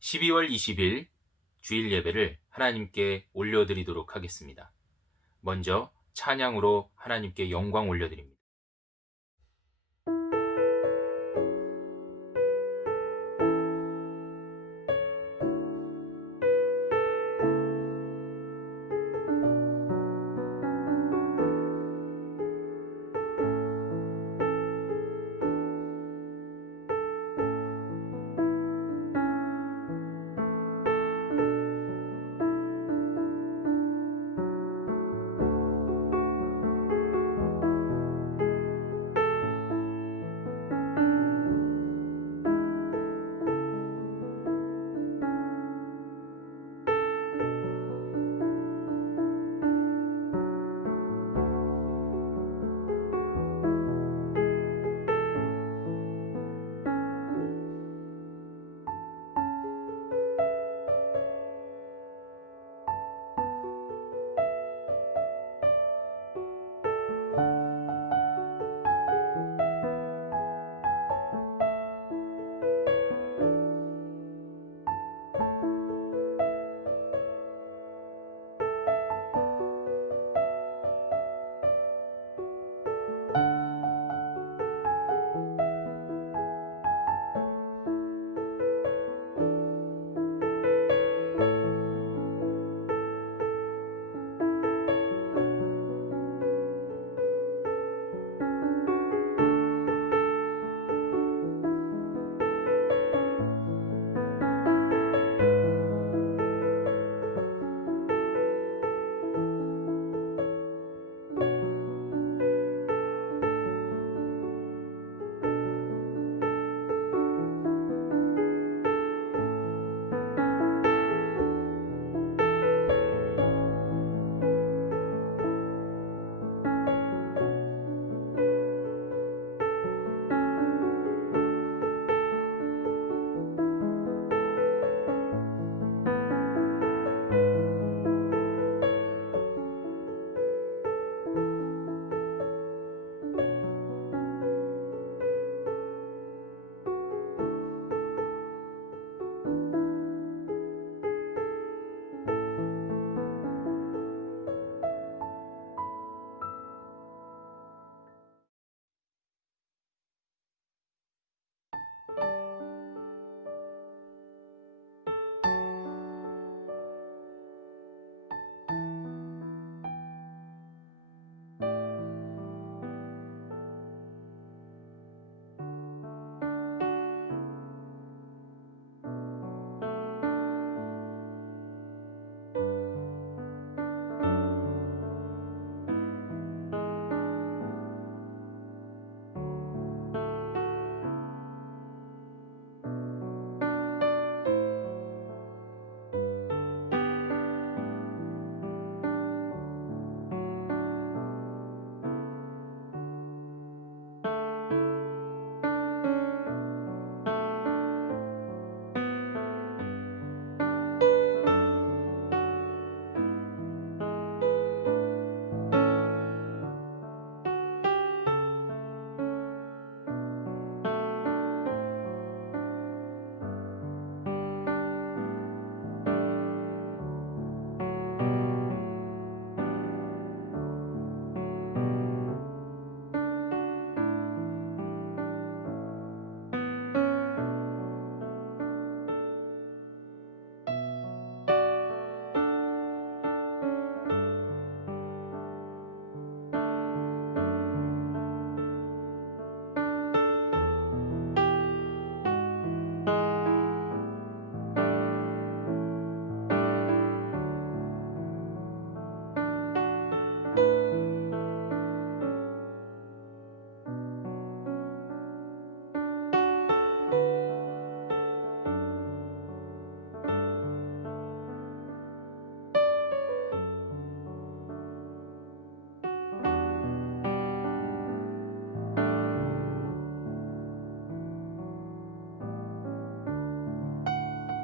12월 20일 주일 예배를 하나님께 올려드리도록 하겠습니다. 먼저 찬양으로 하나님께 영광 올려드립니다.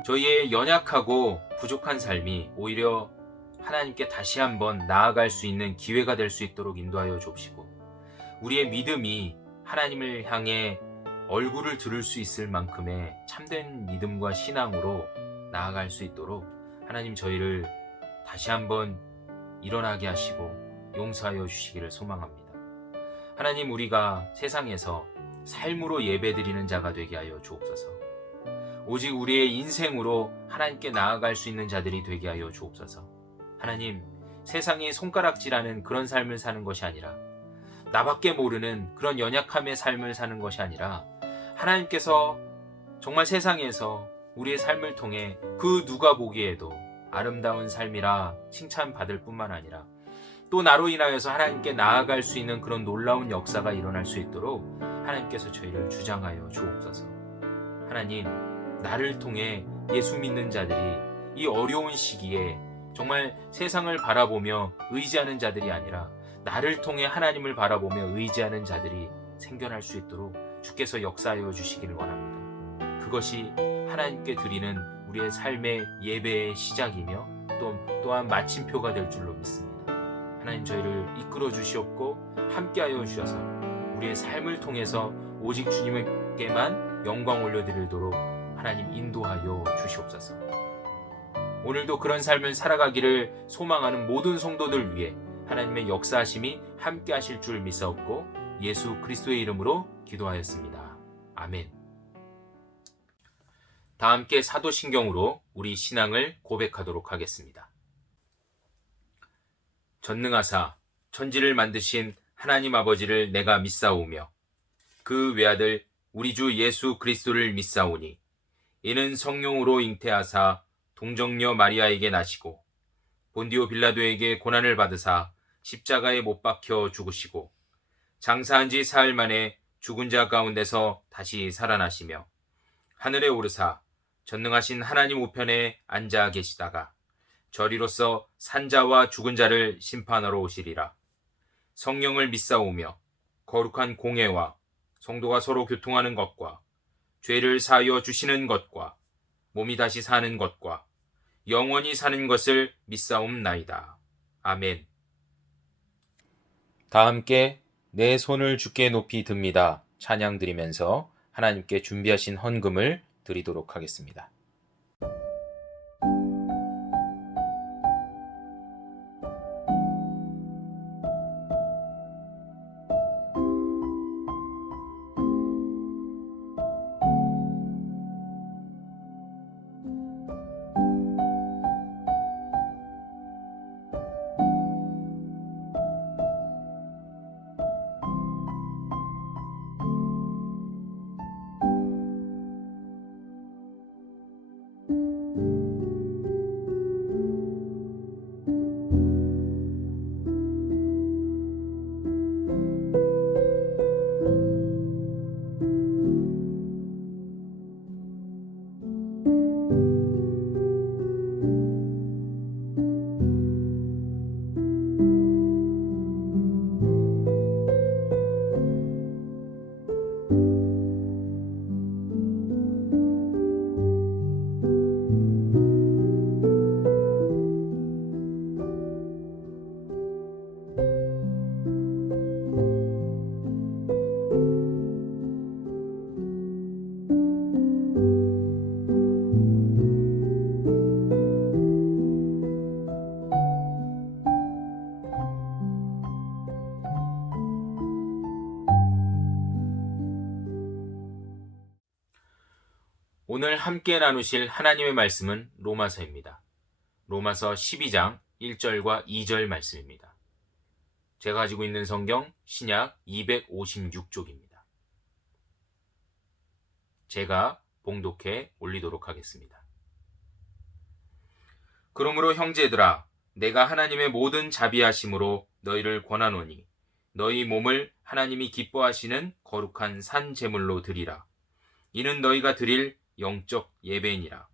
저희의 연약하고 부족한 삶이 오히려 하나님께 다시 한번 나아갈 수 있는 기회가 될 수 있도록 인도하여 주옵시고, 우리의 믿음이 하나님을 향해 얼굴을 들을 수 있을 만큼의 참된 믿음과 신앙으로 나아갈 수 있도록 하나님 저희를 다시 한번 일어나게 하시고 용서하여 주시기를 소망합니다. 하나님, 우리가 세상에서 삶으로 예배드리는 자가 되게 하여 주옵소서. 오직 우리의 인생으로 하나님께 나아갈 수 있는 자들이 되게 하여 주옵소서. 하나님, 세상이 손가락질하는 그런 삶을 사는 것이 아니라, 나밖에 모르는 그런 연약함의 삶을 사는 것이 아니라, 하나님께서 정말 세상에서 우리의 삶을 통해 그 누가 보기에도 아름다운 삶이라 칭찬받을 뿐만 아니라 또 나로 인하여서 하나님께 나아갈 수 있는 그런 놀라운 역사가 일어날 수 있도록 하나님께서 저희를 주장하여 주옵소서. 하나님, 나를 통해 예수 믿는 자들이 이 어려운 시기에 정말 세상을 바라보며 의지하는 자들이 아니라 나를 통해 하나님을 바라보며 의지하는 자들이 생겨날 수 있도록 주께서 역사하여 주시기를 원합니다. 그것이 하나님께 드리는 우리의 삶의 예배의 시작이며 또한 마침표가 될 줄로 믿습니다. 하나님, 저희를 이끌어 주시옵고 함께하여 주셔서 우리의 삶을 통해서 오직 주님께만 영광 올려드리도록 하나님 인도하여 주시옵소서. 오늘도 그런 삶을 살아가기를 소망하는 모든 성도들 위해 하나님의 역사하심이 함께하실 줄 믿사옵고 예수 그리스도의 이름으로 기도하였습니다. 아멘. 다 함께 사도신경으로 우리 신앙을 고백하도록 하겠습니다. 전능하사 천지를 만드신 하나님 아버지를 내가 믿사오며 그 외아들 우리 주 예수 그리스도를 믿사오니 이는 성령으로 잉태하사 동정녀 마리아에게 나시고 본디오 빌라도에게 고난을 받으사 십자가에 못 박혀 죽으시고 장사한 지 사흘 만에 죽은 자 가운데서 다시 살아나시며 하늘에 오르사 전능하신 하나님 우편에 앉아 계시다가 저리로서 산자와 죽은 자를 심판하러 오시리라. 성령을 믿사오며 거룩한 공회와 성도가 서로 교통하는 것과 죄를 사하여 주시는 것과 몸이 다시 사는 것과 영원히 사는 것을 믿사옵나이다. 아멘. 다 함께 내 손을 주께 높이 듭니다. 찬양 드리면서 하나님께 준비하신 헌금을 드리도록 하겠습니다. 오늘 함께 나누실 하나님의 말씀은 로마서입니다. 로마서 12장 1절과 2절 말씀입니다. 제가 가지고 있는 성경 신약 256쪽입니다. 제가 봉독해 올리도록 하겠습니다. 그러므로 형제들아, 내가 하나님의 모든 자비하심으로 너희를 권하노니 너희 몸을 하나님이 기뻐하시는 거룩한 산 제물로 드리라. 이는 너희가 드릴 영적 예배이니라.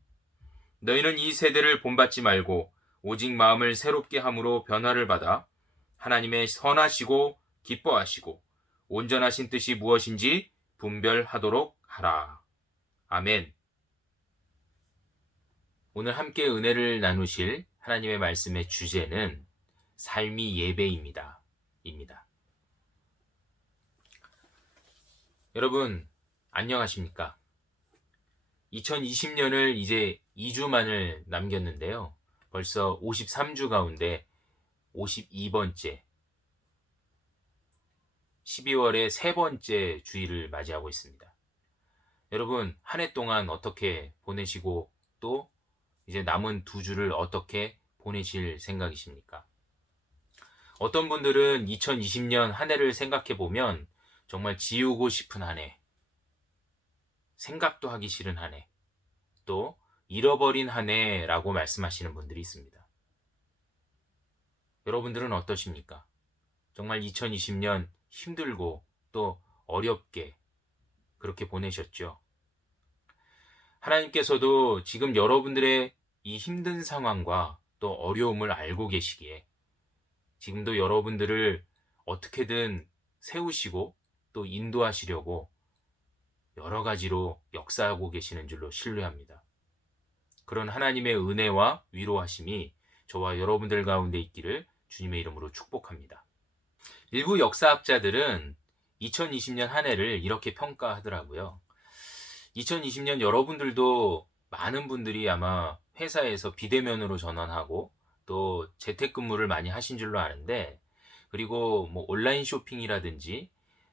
너희는 이 세대를 본받지 말고 오직 마음을 새롭게 함으로 변화를 받아 하나님의 선하시고 기뻐하시고 온전하신 뜻이 무엇인지 분별하도록 하라. 아멘. 오늘 함께 은혜를 나누실 하나님의 말씀의 주제는 삶이 예배입니다. 여러분, 안녕하십니까. 2020년을 이제 2주만을 남겼는데요. 벌써 53주 가운데 52번째, 12월의 세 번째 주일을 맞이하고 있습니다. 여러분, 한 해 동안 어떻게 보내시고 또 이제 남은 두 주를 어떻게 보내실 생각이십니까? 어떤 분들은 2020년 한 해를 생각해 보면 정말 지우고 싶은 한 해, 생각도 하기 싫은 한 해, 또 잃어버린 한 해라고 말씀하시는 분들이 있습니다. 여러분들은 어떠십니까? 정말 2020년 힘들고 또 어렵게 그렇게 보내셨죠? 하나님께서도 지금 여러분들의 이 힘든 상황과 또 어려움을 알고 계시기에 지금도 여러분들을 어떻게든 세우시고 또 인도하시려고 여러 가지로 역사하고 계시는 줄로 신뢰합니다. 그런 하나님의 은혜와 위로하심이 저와 여러분들 가운데 있기를 주님의 이름으로 축복합니다. 일부 역사학자들은 2020년 한 해를 이렇게 평가하더라고요. 2020년 여러분들도 많은 분들이 아마 회사에서 비대면으로 전환하고 또 재택근무를 많이 하신 줄로 아는데, 그리고 뭐 온라인 쇼핑이라든지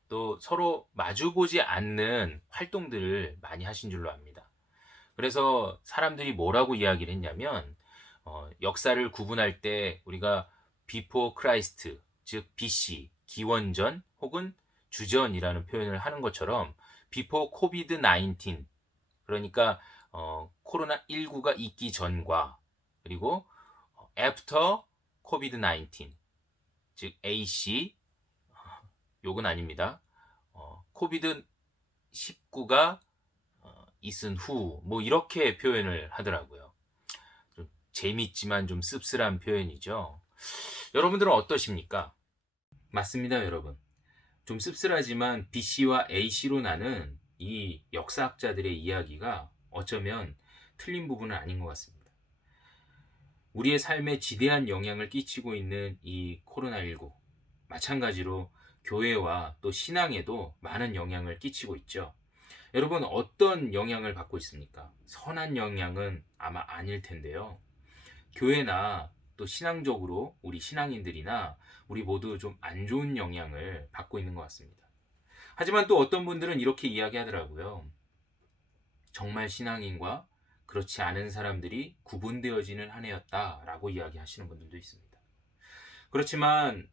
또 서로 마주보지 않는 활동들을 많이 하신 줄로 압니다. 그래서 사람들이 뭐라고 이야기를 했냐면 역사를 구분할 때 우리가 비포 크라이스트, 즉 BC, 기원전 혹은 주전이라는 표현을 하는 것처럼 비포 코비드 19, 그러니까 코로나19가 있기 전과, 그리고 애프터 코비드 19, 즉 AC, 욕은 아닙니다. 코비드 19가 있은 후, 뭐 이렇게 표현을 하더라고요. 좀 재밌지만 좀 씁쓸한 표현이죠. 여러분들은 어떠십니까? 맞습니다, 여러분. 좀 씁쓸하지만 BC와 AC로 나는 이 역사학자들의 이야기가 어쩌면 틀린 부분은 아닌 것 같습니다. 우리의 삶에 지대한 영향을 끼치고 있는 이 코로나19, 마찬가지로 교회와 또 신앙에도 많은 영향을 끼치고 있죠. 여러분, 어떤 영향을 받고 있습니까? 선한 영향은 아마 아닐 텐데요. 교회나 또 신앙적으로 우리 신앙인들이나 우리 모두 좀 안 좋은 영향을 받고 있는 것 같습니다. 하지만 또 어떤 분들은 이렇게 이야기하더라고요. 정말 신앙인과 그렇지 않은 사람들이 구분되어지는 한 해였다라고 이야기하시는 분들도 있습니다. 그렇지만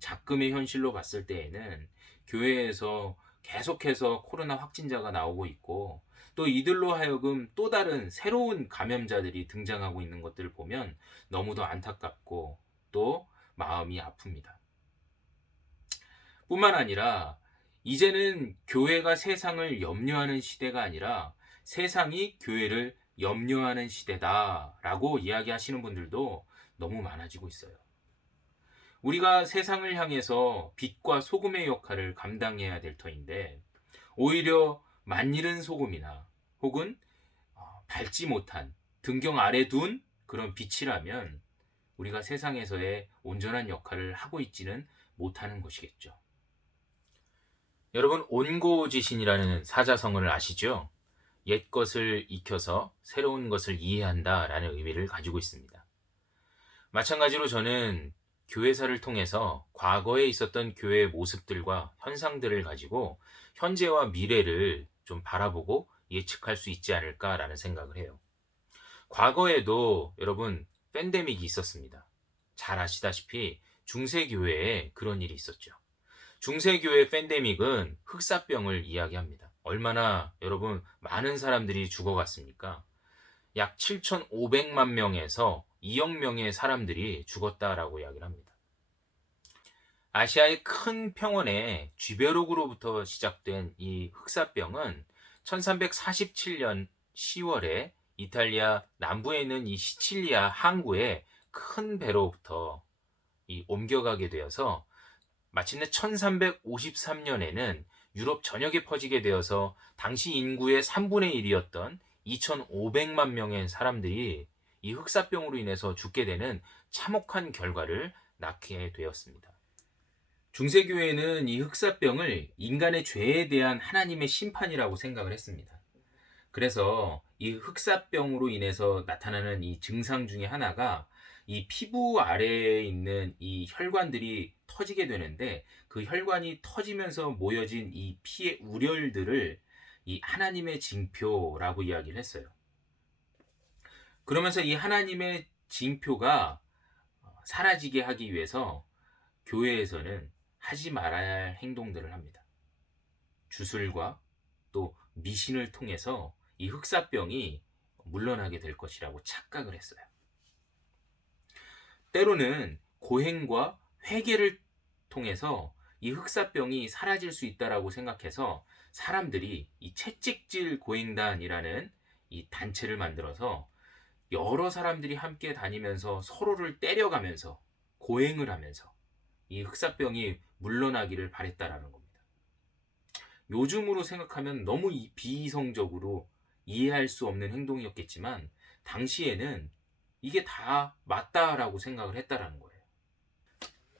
작금의 현실로 봤을 때에는 교회에서 계속해서 코로나 확진자가 나오고 있고, 또 이들로 하여금 또 다른 새로운 감염자들이 등장하고 있는 것들을 보면 너무도 안타깝고 또 마음이 아픕니다. 뿐만 아니라 이제는 교회가 세상을 염려하는 시대가 아니라 세상이 교회를 염려하는 시대다라고 이야기하시는 분들도 너무 많아지고 있어요. 우리가 세상을 향해서 빛과 소금의 역할을 감당해야 될 터인데, 오히려 만일은 소금이나 혹은 밝지 못한 등경 아래 둔 그런 빛이라면 우리가 세상에서의 온전한 역할을 하고 있지는 못하는 것이겠죠. 여러분, 온고지신이라는 사자성어를 아시죠? 옛 것을 익혀서 새로운 것을 이해한다라는 의미를 가지고 있습니다. 마찬가지로 저는 교회사를 통해서 과거에 있었던 교회의 모습들과 현상들을 가지고 현재와 미래를 좀 바라보고 예측할 수 있지 않을까라는 생각을 해요. 과거에도 여러분 팬데믹이 있었습니다. 잘 아시다시피 중세교회에 그런 일이 있었죠. 중세교회 팬데믹은 흑사병을 이야기합니다. 얼마나 여러분 많은 사람들이 죽어갔습니까? 약 7,500만 명에서 2억 명의 사람들이 죽었다라고 이야기를 합니다. 아시아의 큰 평원의 쥐벼룩으로부터 시작된 이 흑사병은 1347년 10월에 이탈리아 남부에 있는 이 시칠리아 항구의 큰 배로부터 옮겨가게 되어서 마침내 1353년에는 유럽 전역에 퍼지게 되어서 당시 인구의 3분의 1이었던 2,500만 명의 사람들이 이 흑사병으로 인해서 죽게 되는 참혹한 결과를 낳게 되었습니다. 중세교회는 이 흑사병을 인간의 죄에 대한 하나님의 심판이라고 생각을 했습니다. 그래서 이 흑사병으로 인해서 나타나는 이 증상 중에 하나가 이 피부 아래에 있는 이 혈관들이 터지게 되는데, 그 혈관이 터지면서 모여진 이 피의 우열들을 이 하나님의 징표라고 이야기를 했어요. 그러면서 이 하나님의 징표가 사라지게 하기 위해서 교회에서는 하지 말아야 할 행동들을 합니다. 주술과 또 미신을 통해서 이 흑사병이 물러나게 될 것이라고 착각을 했어요. 때로는 고행과 회개를 통해서 이 흑사병이 사라질 수 있다라고 생각해서 사람들이 이 채찍질 고행단이라는 이 단체를 만들어서 여러 사람들이 함께 다니면서 서로를 때려가면서 고행을 하면서 이 흑사병이 물러나기를 바랬다라는 겁니다. 요즘으로 생각하면 너무 비이성적으로 이해할 수 없는 행동이었겠지만, 당시에는 이게 다 맞다라고 생각을 했다라는 거예요.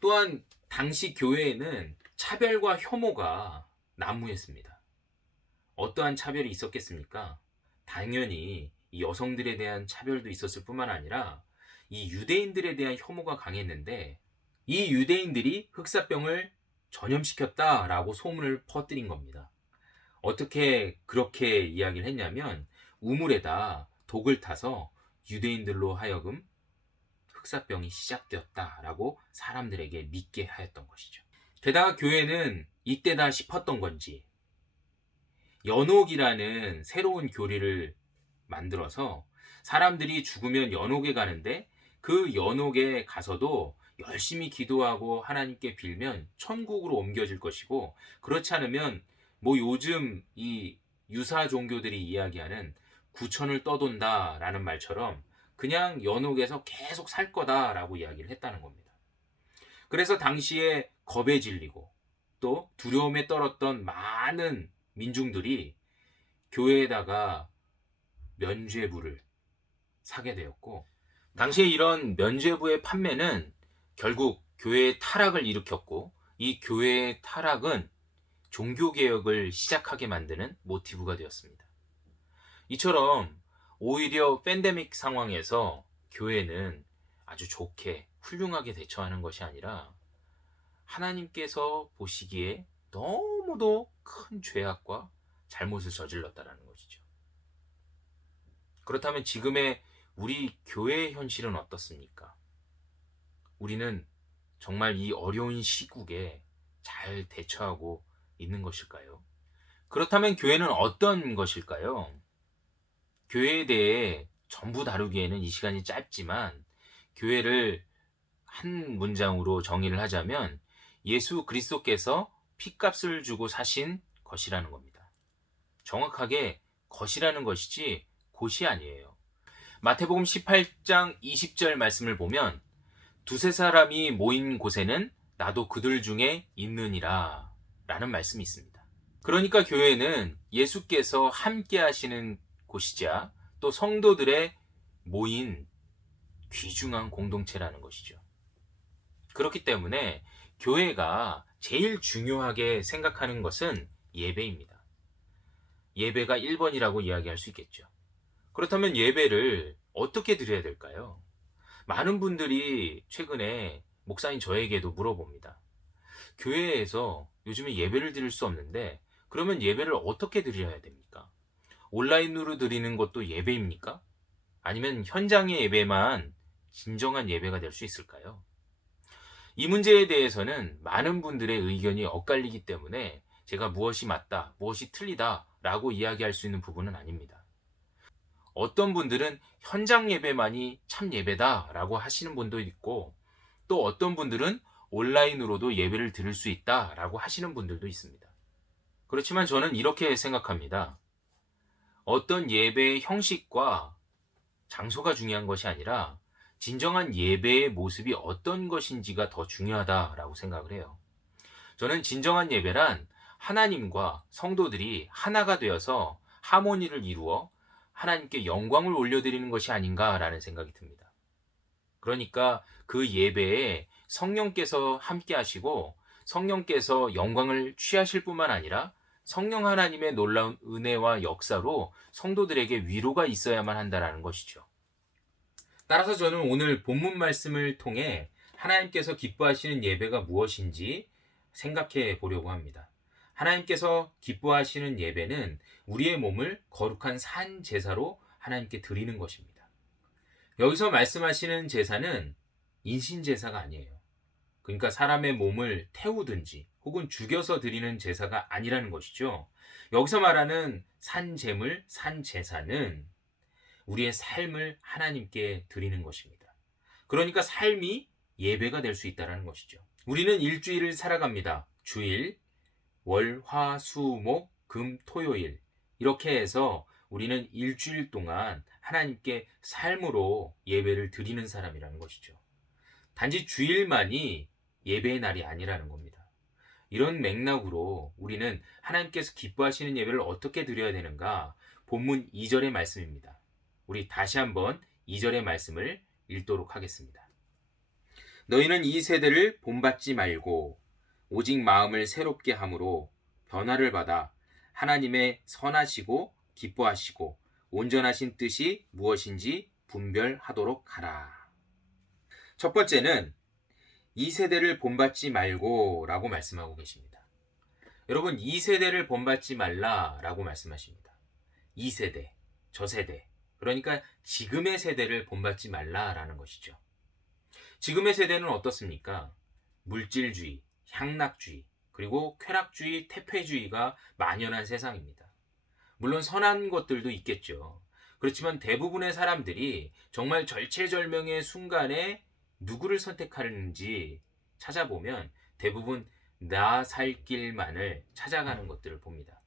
또한 당시 교회에는 차별과 혐오가 난무했습니다. 어떠한 차별이 있었겠습니까? 당연히 이 여성들에 대한 차별도 있었을 뿐만 아니라 이 유대인들에 대한 혐오가 강했는데, 이 유대인들이 흑사병을 전염시켰다라고 소문을 퍼뜨린 겁니다. 어떻게 그렇게 이야기를 했냐면, 우물에다 독을 타서 유대인들로 하여금 흑사병이 시작되었다라고 사람들에게 믿게 하였던 것이죠. 게다가 교회는 이때다 싶었던 건지 연옥이라는 새로운 교리를 만들어서 사람들이 죽으면 연옥에 가는데, 그 연옥에 가서도 열심히 기도하고 하나님께 빌면 천국으로 옮겨질 것이고, 그렇지 않으면 뭐 요즘 이 유사 종교들이 이야기하는 구천을 떠돈다 라는 말처럼 그냥 연옥에서 계속 살 거다라고 이야기를 했다는 겁니다. 그래서 당시에 겁에 질리고 또 두려움에 떨었던 많은 민중들이 교회에다가 면죄부를 사게 되었고, 당시에 이런 면죄부의 판매는 결국 교회의 타락을 일으켰고, 이 교회의 타락은 종교개혁을 시작하게 만드는 모티브가 되었습니다. 이처럼 오히려 팬데믹 상황에서 교회는 아주 좋게 훌륭하게 대처하는 것이 아니라 하나님께서 보시기에 너무도 큰 죄악과 잘못을 저질렀다는 것이죠. 그렇다면 지금의 우리 교회의 현실은 어떻습니까? 우리는 정말 이 어려운 시국에 잘 대처하고 있는 것일까요? 그렇다면 교회는 어떤 것일까요? 교회에 대해 전부 다루기에는 이 시간이 짧지만, 교회를 한 문장으로 정의를 하자면 예수 그리스도께서 핏값을 주고 사신 것이라는 겁니다. 정확하게 것이라는 것이지 곳이 아니에요. 마태복음 18장 20절 말씀을 보면, 두세 사람이 모인 곳에는 나도 그들 중에 있느니라 라는 말씀이 있습니다. 그러니까 교회는 예수께서 함께 하시는 곳이자 또 성도들의 모인 귀중한 공동체라는 것이죠. 그렇기 때문에 교회가 제일 중요하게 생각하는 것은 예배입니다. 예배가 1번이라고 이야기할 수 있겠죠. 그렇다면 예배를 어떻게 드려야 될까요? 많은 분들이 최근에 목사인 저에게도 물어봅니다. 교회에서 요즘에 예배를 드릴 수 없는데 그러면 예배를 어떻게 드려야 됩니까? 온라인으로 드리는 것도 예배입니까? 아니면 현장의 예배만 진정한 예배가 될 수 있을까요? 이 문제에 대해서는 많은 분들의 의견이 엇갈리기 때문에 제가 무엇이 맞다, 무엇이 틀리다 라고 이야기할 수 있는 부분은 아닙니다. 어떤 분들은 현장 예배만이 참 예배다 라고 하시는 분도 있고, 또 어떤 분들은 온라인으로도 예배를 드릴 수 있다 라고 하시는 분들도 있습니다. 그렇지만 저는 이렇게 생각합니다. 어떤 예배의 형식과 장소가 중요한 것이 아니라 진정한 예배의 모습이 어떤 것인지가 더 중요하다라고 생각을 해요. 저는 진정한 예배란 하나님과 성도들이 하나가 되어서 하모니를 이루어 하나님께 영광을 올려드리는 것이 아닌가라는 생각이 듭니다. 그러니까 그 예배에 성령께서 함께 하시고 성령께서 영광을 취하실 뿐만 아니라 성령 하나님의 놀라운 은혜와 역사로 성도들에게 위로가 있어야만 한다는 것이죠. 따라서 저는 오늘 본문 말씀을 통해 하나님께서 기뻐하시는 예배가 무엇인지 생각해 보려고 합니다. 하나님께서 기뻐하시는 예배는 우리의 몸을 거룩한 산 제사로 하나님께 드리는 것입니다. 여기서 말씀하시는 제사는 인신 제사가 아니에요. 그러니까 사람의 몸을 태우든지 혹은 죽여서 드리는 제사가 아니라는 것이죠. 여기서 말하는 산제물, 산제사는 우리의 삶을 하나님께 드리는 것입니다. 그러니까 삶이 예배가 될 수 있다는 것이죠. 우리는 일주일을 살아갑니다. 주일, 월, 화, 수, 목, 금, 토요일 이렇게 해서 우리는 일주일 동안 하나님께 삶으로 예배를 드리는 사람이라는 것이죠. 단지 주일만이 예배의 날이 아니라는 겁니다. 이런 맥락으로 우리는 하나님께서 기뻐하시는 예배를 어떻게 드려야 되는가? 본문 2절의 말씀입니다. 우리 다시 한번 2절의 말씀을 읽도록 하겠습니다. 너희는 이 세대를 본받지 말고 오직 마음을 새롭게 함으로 변화를 받아 하나님의 선하시고 기뻐하시고 온전하신 뜻이 무엇인지 분별하도록 하라. 첫 번째는 이 세대를 본받지 말고 라고 말씀하고 계십니다. 여러분, 이 세대를 본받지 말라 라고 말씀하십니다. 이 세대, 저 세대, 그러니까 지금의 세대를 본받지 말라라는 것이죠. 지금의 세대는 어떻습니까? 물질주의, 향락주의, 그리고 쾌락주의, 태폐주의가 만연한 세상입니다. 물론 선한 것들도 있겠죠. 그렇지만 대부분의 사람들이 정말 절체절명의 순간에 누구를 선택하는지 찾아보면 대부분 나 살 길만을 찾아가는 것들을 봅니다.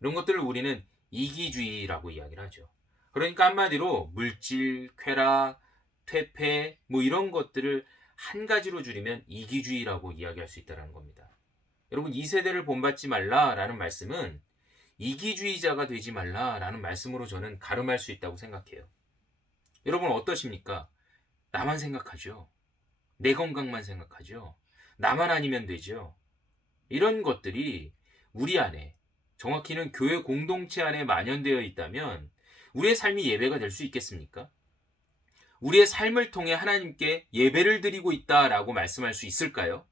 이런 것들을 우리는 이기주의라고 이야기를 하죠. 그러니까 한마디로 물질, 쾌락, 퇴폐 이런 것들을 한 가지로 줄이면 이기주의라고 이야기할 수 있다는 겁니다. 여러분, 이 세대를 본받지 말라라는 말씀은 이기주의자가 되지 말라라는 말씀으로 저는 가름할 수 있다고 생각해요. 여러분 어떠십니까? 나만 생각하죠. 내 건강만 생각하죠. 나만 아니면 되죠. 이런 것들이 우리 안에, 정확히는 교회 공동체 안에 만연되어 있다면 우리의 삶이 예배가 될 수 있겠습니까? 우리의 삶을 통해 하나님께 예배를 드리고 있다라고 말씀할 수 있을까요?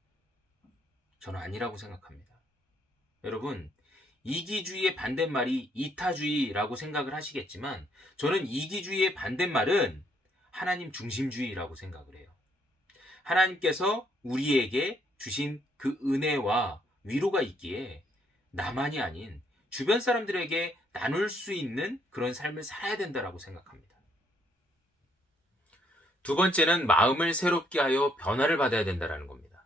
저는 아니라고 생각합니다. 여러분, 이기주의의 반대말이 이타주의라고 생각을 하시겠지만 저는 이기주의의 반대말은 하나님 중심주의라고 생각을 해요. 하나님께서 우리에게 주신 그 은혜와 위로가 있기에 나만이 아닌 주변 사람들에게 나눌 수 있는 그런 삶을 살아야 된다라고 생각합니다. 두 번째는 마음을 새롭게 하여 변화를 받아야 된다는 겁니다.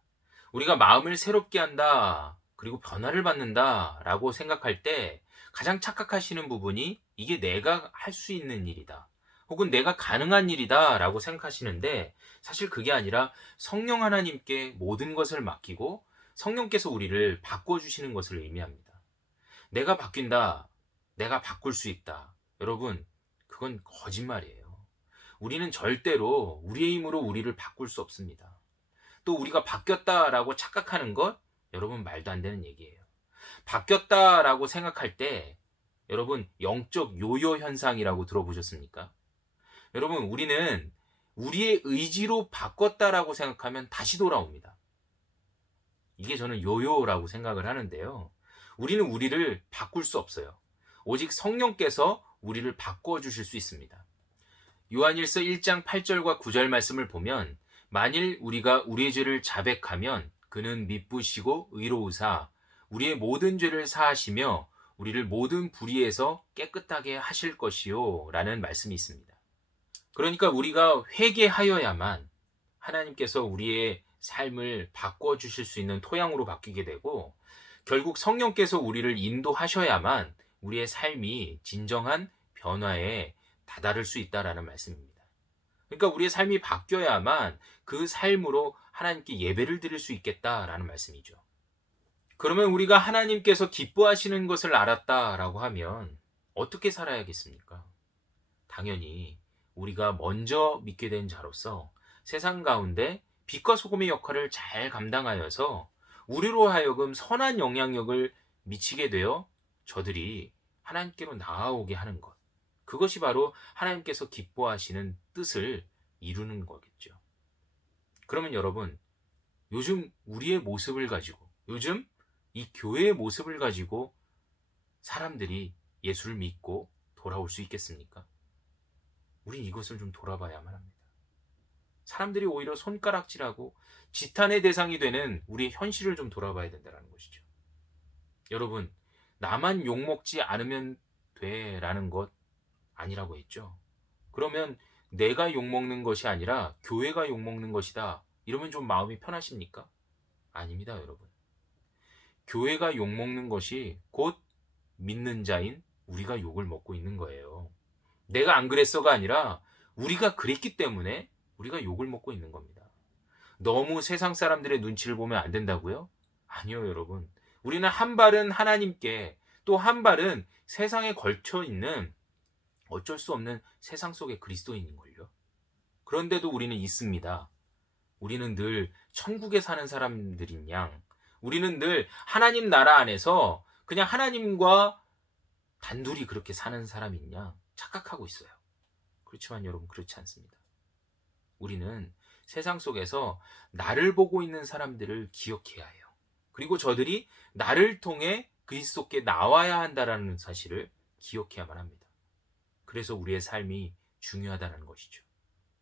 우리가 마음을 새롭게 한다, 그리고 변화를 받는다라고 생각할 때 가장 착각하시는 부분이 이게 내가 할 수 있는 일이다, 혹은 내가 가능한 일이다 라고 생각하시는데 사실 그게 아니라 성령 하나님께 모든 것을 맡기고 성령께서 우리를 바꿔주시는 것을 의미합니다. 내가 바뀐다, 내가 바꿀 수 있다. 여러분, 그건 거짓말이에요. 우리는 절대로 우리의 힘으로 우리를 바꿀 수 없습니다. 또 우리가 바뀌었다라고 착각하는 것, 여러분 말도 안 되는 얘기예요. 바뀌었다라고 생각할 때 여러분 영적 요요 현상이라고 들어보셨습니까? 여러분, 우리는 우리의 의지로 바꿨다라고 생각하면 다시 돌아옵니다. 이게 저는 요요라고 생각을 하는데요. 우리는 우리를 바꿀 수 없어요. 오직 성령께서 우리를 바꿔주실 수 있습니다. 요한일서 1장 8절과 9절 말씀을 보면 만일 우리가 우리의 죄를 자백하면 그는 미쁘시고 의로우사 우리의 모든 죄를 사하시며 우리를 모든 불의에서 깨끗하게 하실 것이요 라는 말씀이 있습니다. 그러니까 우리가 회개하여야만 하나님께서 우리의 삶을 바꿔주실 수 있는 토양으로 바뀌게 되고 결국 성령께서 우리를 인도하셔야만 우리의 삶이 진정한 변화에 다다를 수 있다라는 말씀입니다. 그러니까 우리의 삶이 바뀌어야만 그 삶으로 하나님께 예배를 드릴 수 있겠다라는 말씀이죠. 그러면 우리가 하나님께서 기뻐하시는 것을 알았다라고 하면 어떻게 살아야겠습니까? 당연히 우리가 먼저 믿게 된 자로서 세상 가운데 빛과 소금의 역할을 잘 감당하여서 우리로 하여금 선한 영향력을 미치게 되어 저들이 하나님께로 나아오게 하는 것. 그것이 바로 하나님께서 기뻐하시는 뜻을 이루는 거겠죠. 그러면 여러분, 요즘 우리의 모습을 가지고, 요즘 이 교회의 모습을 가지고 사람들이 예수를 믿고 돌아올 수 있겠습니까? 우린 이것을 좀 돌아봐야만 합니다. 사람들이 오히려 손가락질하고 지탄의 대상이 되는 우리의 현실을 좀 돌아봐야 된다는 것이죠. 여러분, 나만 욕먹지 않으면 돼라는 것 아니라고 했죠. 그러면 내가 욕먹는 것이 아니라 교회가 욕먹는 것이다. 이러면 좀 마음이 편하십니까? 아닙니다, 여러분. 교회가 욕먹는 것이 곧 믿는 자인 우리가 욕을 먹고 있는 거예요. 내가 안 그랬어가 아니라 우리가 그랬기 때문에 우리가 욕을 먹고 있는 겁니다. 너무 세상 사람들의 눈치를 보면 안 된다고요? 아니요, 여러분. 우리는 한 발은 하나님께, 또 한 발은 세상에 걸쳐 있는 어쩔 수 없는 세상 속의 그리스도인인걸요. 그런데도 우리는 있습니다. 우리는 늘 천국에 사는 사람들인 양, 우리는 늘 하나님 나라 안에서 그냥 하나님과 단둘이 그렇게 사는 사람인 양 착각하고 있어요. 그렇지만 여러분, 그렇지 않습니다. 우리는 세상 속에서 나를 보고 있는 사람들을 기억해야 해요. 그리고 저들이 나를 통해 그리스도께 나와야 한다는 사실을 기억해야만 합니다. 그래서 우리의 삶이 중요하다는 것이죠.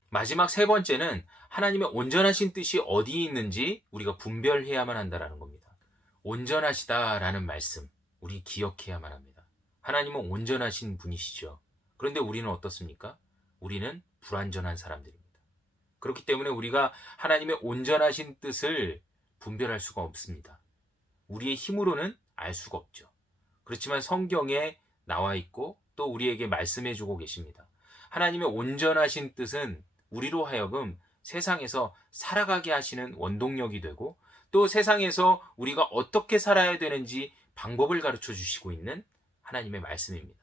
마지막 세 번째는 하나님의 온전하신 뜻이 어디에 있는지 우리가 분별해야만 한다는 겁니다. 온전하시다라는 말씀, 우리 기억해야만 합니다. 하나님은 온전하신 분이시죠. 그런데 우리는 어떻습니까? 우리는 불완전한 사람들입니다. 그렇기 때문에 우리가 하나님의 온전하신 뜻을 분별할 수가 없습니다. 우리의 힘으로는 알 수가 없죠. 그렇지만 성경에 나와 있고 또 우리에게 말씀해 주고 계십니다. 하나님의 온전하신 뜻은 우리로 하여금 세상에서 살아가게 하시는 원동력이 되고, 또 세상에서 우리가 어떻게 살아야 되는지 방법을 가르쳐 주시고 있는 하나님의 말씀입니다.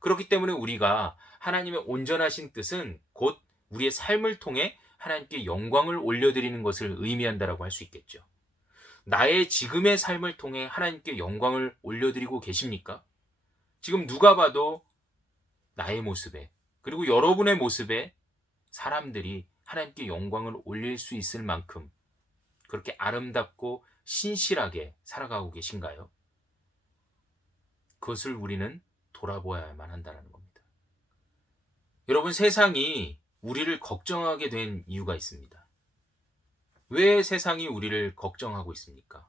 그렇기 때문에 우리가 하나님의 온전하신 뜻은 곧 우리의 삶을 통해 하나님께 영광을 올려드리는 것을 의미한다라고 할 수 있겠죠. 나의 지금의 삶을 통해 하나님께 영광을 올려드리고 계십니까? 지금 누가 봐도 나의 모습에, 그리고 여러분의 모습에 사람들이 하나님께 영광을 올릴 수 있을 만큼 그렇게 아름답고 신실하게 살아가고 계신가요? 그것을 우리는 돌아보아야만 한다는 겁니다. 여러분, 세상이 우리를 걱정하게 된 이유가 있습니다. 왜 세상이 우리를 걱정하고 있습니까?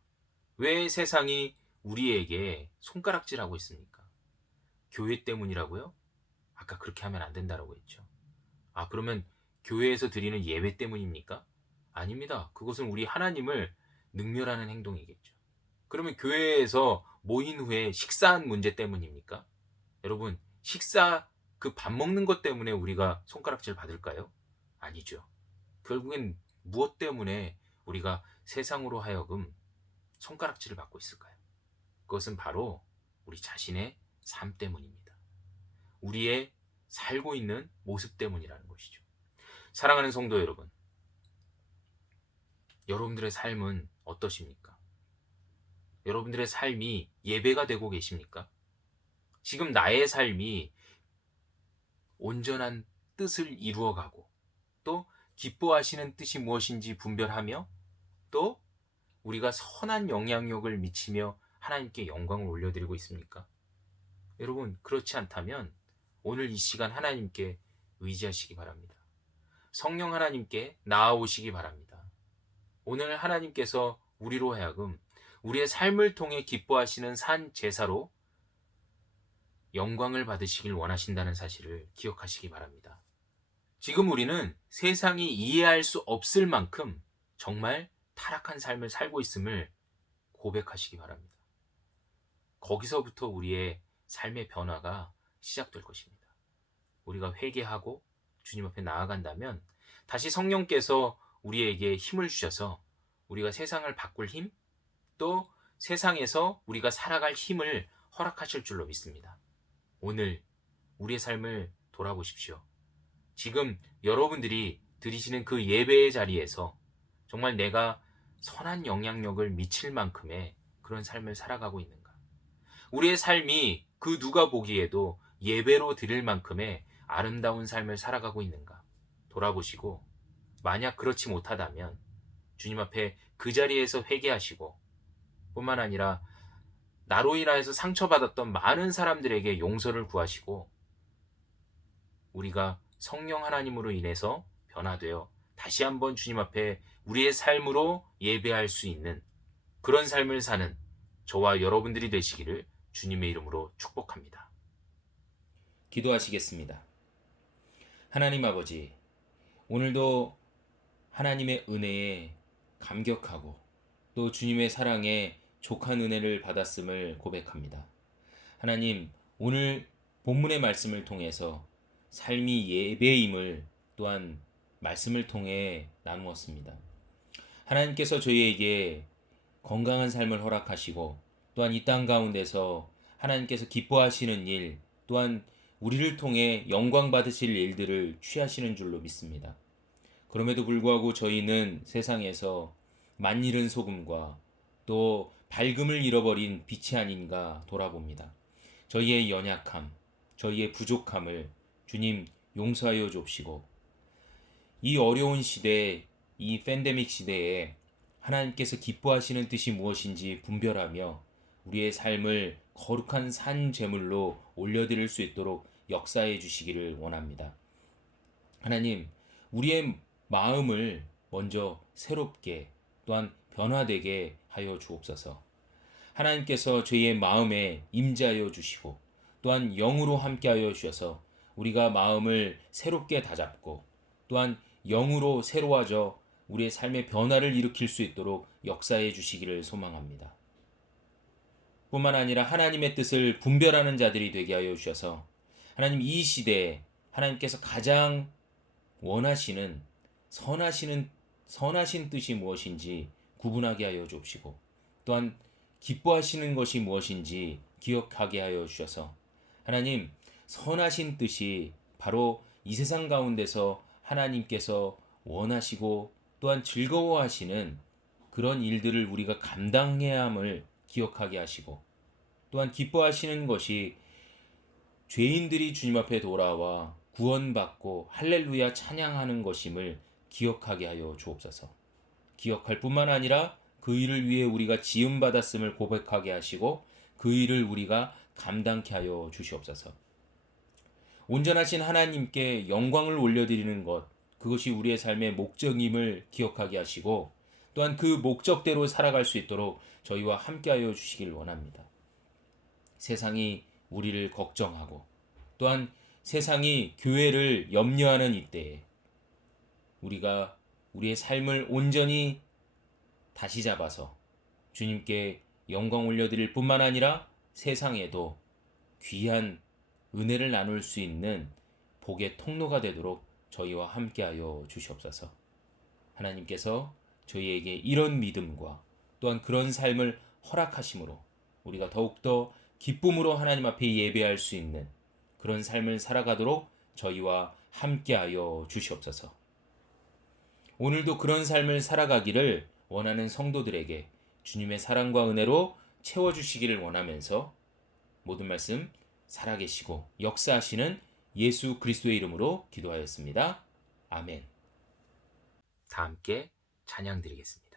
왜 세상이 우리에게 손가락질하고 있습니까? 교회 때문이라고요? 아까 그렇게 하면 안 된다고 했죠. 그러면 교회에서 드리는 예배 때문입니까? 아닙니다. 그것은 우리 하나님을 능멸하는 행동이겠죠. 그러면 교회에서 모인 후에 식사한 문제 때문입니까? 여러분, 그 밥 먹는 것 때문에 우리가 손가락질 받을까요? 아니죠. 결국엔 무엇 때문에 우리가 세상으로 하여금 손가락질을 받고 있을까요? 그것은 바로 우리 자신의 삶 때문입니다. 우리의 살고 있는 모습 때문이라는 것이죠. 사랑하는 성도 여러분, 여러분들의 삶은 어떠십니까? 여러분들의 삶이 예배가 되고 계십니까? 지금 나의 삶이 온전한 뜻을 이루어가고, 또 기뻐하시는 뜻이 무엇인지 분별하며, 또 우리가 선한 영향력을 미치며 하나님께 영광을 올려드리고 있습니까? 여러분, 그렇지 않다면 오늘 이 시간 하나님께 의지하시기 바랍니다. 성령 하나님께 나아오시기 바랍니다. 오늘 하나님께서 우리로 하여금 우리의 삶을 통해 기뻐하시는 산 제사로 영광을 받으시길 원하신다는 사실을 기억하시기 바랍니다. 지금 우리는 세상이 이해할 수 없을 만큼 정말 타락한 삶을 살고 있음을 고백하시기 바랍니다. 거기서부터 우리의 삶의 변화가 시작될 것입니다. 우리가 회개하고 주님 앞에 나아간다면 다시 성령께서 우리에게 힘을 주셔서 우리가 세상을 바꿀 힘, 또 세상에서 우리가 살아갈 힘을 허락하실 줄로 믿습니다. 오늘 우리의 삶을 돌아보십시오. 지금 여러분들이 드리시는 그 예배의 자리에서 정말 내가 선한 영향력을 미칠 만큼의 그런 삶을 살아가고 있는가? 우리의 삶이 그 누가 보기에도 예배로 드릴 만큼의 아름다운 삶을 살아가고 있는가? 돌아보시고, 만약 그렇지 못하다면 주님 앞에 그 자리에서 회개하시고, 뿐만 아니라 나로 인하여서 상처받았던 많은 사람들에게 용서를 구하시고, 우리가 성령 하나님으로 인해서 변화되어 다시 한번 주님 앞에 우리의 삶으로 예배할 수 있는 그런 삶을 사는 저와 여러분들이 되시기를 주님의 이름으로 축복합니다. 기도하시겠습니다. 하나님 아버지, 오늘도 하나님의 은혜에 감격하고 또 주님의 사랑에 족한 은혜를 받았음을 고백합니다. 하나님, 오늘 본문의 말씀을 통해서 삶이 예배임을 또한 말씀을 통해 나누었습니다. 하나님께서 저희에게 건강한 삶을 허락하시고 또한 이 땅 가운데서 하나님께서 기뻐하시는 일, 또한 우리를 통해 영광 받으실 일들을 취하시는 줄로 믿습니다. 그럼에도 불구하고 저희는 세상에서 만일은 소금과 또 밝음을 잃어버린 빛이 아닌가 돌아봅니다. 저희의 연약함, 저희의 부족함을 주님 용서하여 줍시고, 이 어려운 시대에, 이 팬데믹 시대에 하나님께서 기뻐하시는 뜻이 무엇인지 분별하며 우리의 삶을 거룩한 산 제물로 올려드릴 수 있도록 역사해 주시기를 원합니다. 하나님, 우리의 마음을 먼저 새롭게 또한 변화되게 하여 주옵소서. 하나님께서 저희의 마음에 임재하여 주시고 또한 영으로 함께하여 주셔서 우리가 마음을 새롭게 다잡고 또한 영으로 새로워져 우리의 삶의 변화를 일으킬 수 있도록 역사해 주시기를 소망합니다. 뿐만 아니라 하나님의 뜻을 분별하는 자들이 되게 하여 주셔서 하나님, 이 시대에 하나님께서 가장 원하시는 선하신 뜻이 무엇인지 구분하게 하여 주옵시고 또한 기뻐하시는 것이 무엇인지 기억하게 하여 주셔서 하나님, 선하신 뜻이 바로 이 세상 가운데서 하나님께서 원하시고 또한 즐거워하시는 그런 일들을 우리가 감당해야 함을 기억하게 하시고, 또한 기뻐하시는 것이 죄인들이 주님 앞에 돌아와 구원받고 할렐루야 찬양하는 것임을 기억하게 하여 주옵소서. 기억할 뿐만 아니라 그 일을 위해 우리가 지음받았음을 고백하게 하시고 그 일을 우리가 감당케 하여 주시옵소서. 온전하신 하나님께 영광을 올려드리는 것, 그것이 우리의 삶의 목적임을 기억하게 하시고 또한 그 목적대로 살아갈 수 있도록 저희와 함께하여 주시길 원합니다. 세상이 우리를 걱정하고 또한 세상이 교회를 염려하는 이때에 우리가 우리의 삶을 온전히 다시 잡아서 주님께 영광 올려드릴 뿐만 아니라 세상에도 귀한 은혜를 나눌 수 있는 복의 통로가 되도록 저희와 함께하여 주시옵소서. 하나님께서 저희에게 이런 믿음과 또한 그런 삶을 허락하심으로 우리가 더욱더 기쁨으로 하나님 앞에 예배할 수 있는 그런 삶을 살아가도록 저희와 함께하여 주시옵소서. 오늘도 그런 삶을 살아가기를 원하는 성도들에게 주님의 사랑과 은혜로 채워주시기를 원하면서 모든 말씀 살아계시고 역사하시는 예수 그리스도의 이름으로 기도하였습니다. 아멘. 다 함께 찬양 드리겠습니다.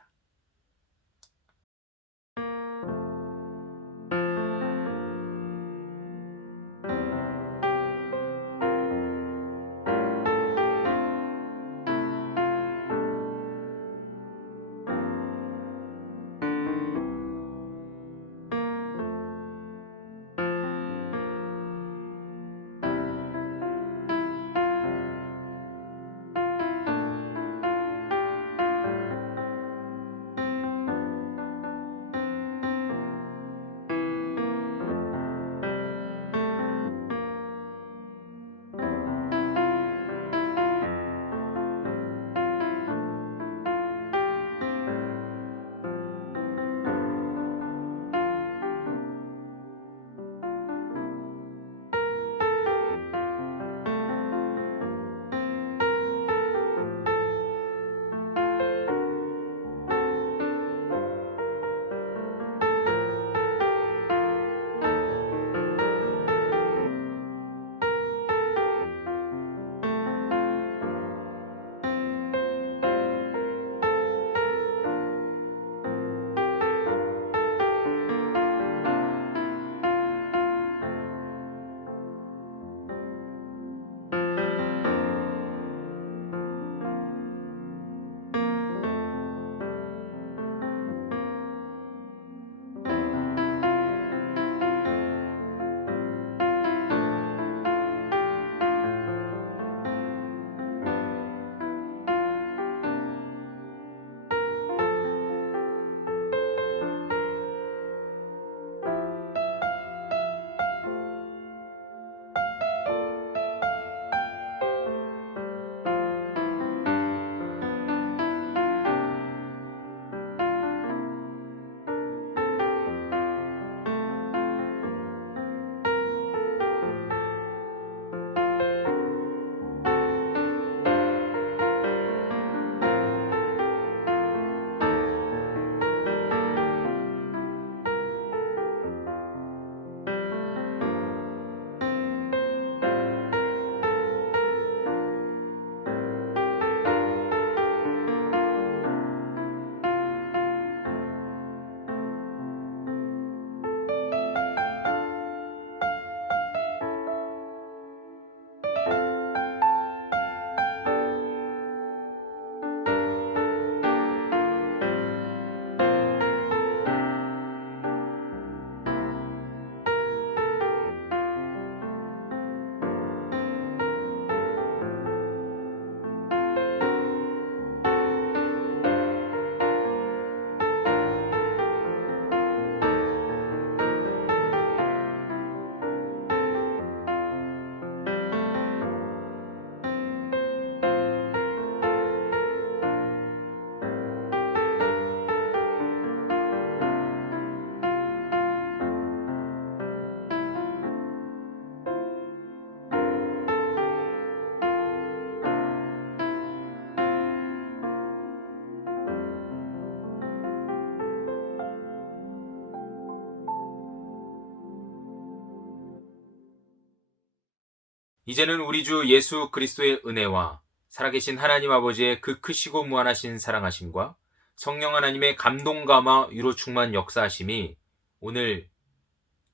이제는 우리 주 예수 그리스도의 은혜와 살아계신 하나님 아버지의 그 크시고 무한하신 사랑하심과 성령 하나님의 감동감화 위로 충만 역사하심이 오늘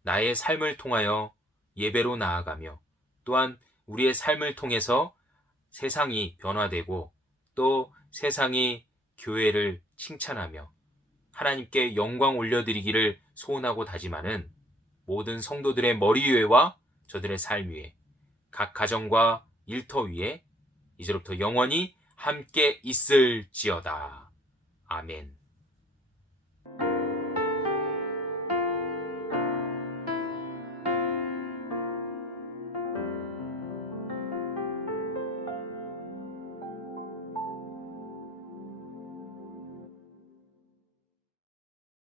나의 삶을 통하여 예배로 나아가며 또한 우리의 삶을 통해서 세상이 변화되고 또 세상이 교회를 칭찬하며 하나님께 영광 올려드리기를 소원하고 다짐하는 모든 성도들의 머리 위에와 저들의 삶 위에 각 가정과 일터 위에 이제로부터 영원히 함께 있을지어다. 아멘.